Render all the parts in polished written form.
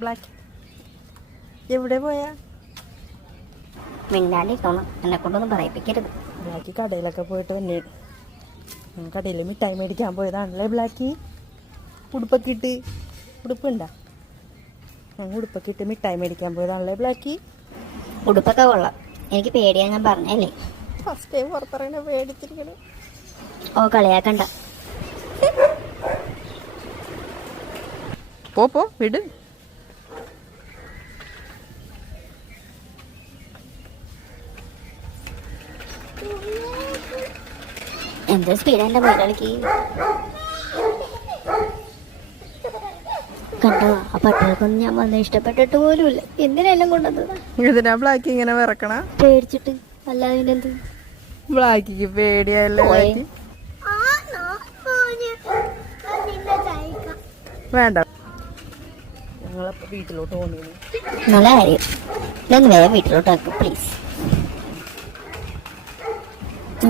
Black എവിടെ പോയാ? മിണ്ടാണ്ടിരിക്കണം, എന്നെ കൊണ്ടൊന്നും പറയിപ്പിക്കരുത്. ബ്ലാക്കി കടയിലൊക്കെ പോയിട്ട് വന്നേ. കടയിൽ മിഠായി മേടിക്കാൻ പോയതാണല്ലേ ബ്ലാക്കി? ഉടുപ്പൊക്കെ ഇട്ട്, ഉടുപ്പുണ്ടാ? ഉടുപ്പൊക്കെ ഇട്ട് മിഠായി മേടിക്കാൻ പോയതാണല്ലേ ബ്ലാക്കി? ഉടുപ്പൊക്കെ കൊള്ളാം, എനിക്ക് പേടിയാ, ഞാൻ പറഞ്ഞല്ലേ. ഫസ്റ്റ് ടൈം പുറത്തിറങ്ങണ പേടിച്ചിരിക്കണേ. ഓ കളിയാക്കണ്ട. പോ വിട്. എന്ത് സ്പീഡാ എൻ്റെ മുതലാളിക്ക്. കണ്ടോ, ആ പട്ടികൾക്കൊന്നും ഞാൻ വന്ന് ഇഷ്ടപ്പെട്ടിട്ട് പോലുമില്ല. എന്തിനെല്ലാം കൊണ്ടുവന്നത്? ഇതിനാ ബ്ലാക്കി ഇങ്ങനെ വിറക്കണ? പേടിച്ചിട്ട്, അല്ലാതെ എന്ത്? ബ്ലാക്കിക്ക് പേടിയല്ലേ? വേണ്ട, ഞങ്ങളപ്പോ വീട്ടിലോട്ട് പോകുന്നു. നല്ല കാര്യം, ഇതൊന്ന് വേഗം വീട്ടിലോട്ട് ആക്കും പ്ലീസ്.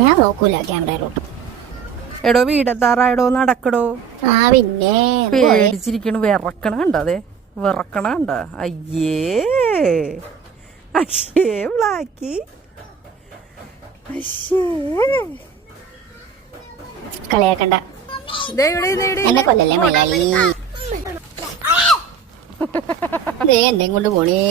ഞാൻ നോക്കൂല ക്യാമറയിലോട്ട്. എടോ വീടെത്താറായടോ, നടക്കടോ. ആ പിന്നെ പേടിച്ചിരിക്കണ, വിറക്കണ കണ്ട? അതെ വിറക്കണ കണ്ട? അയ്യേ അശ്ശേ ബ്ലാക്കി, അശ്ശേ. കളിയാക്കണ്ട, എന്നെ കൊല്ലല്ലേ മുതലാളി. എന്നെ കൊണ്ട് പോണേ.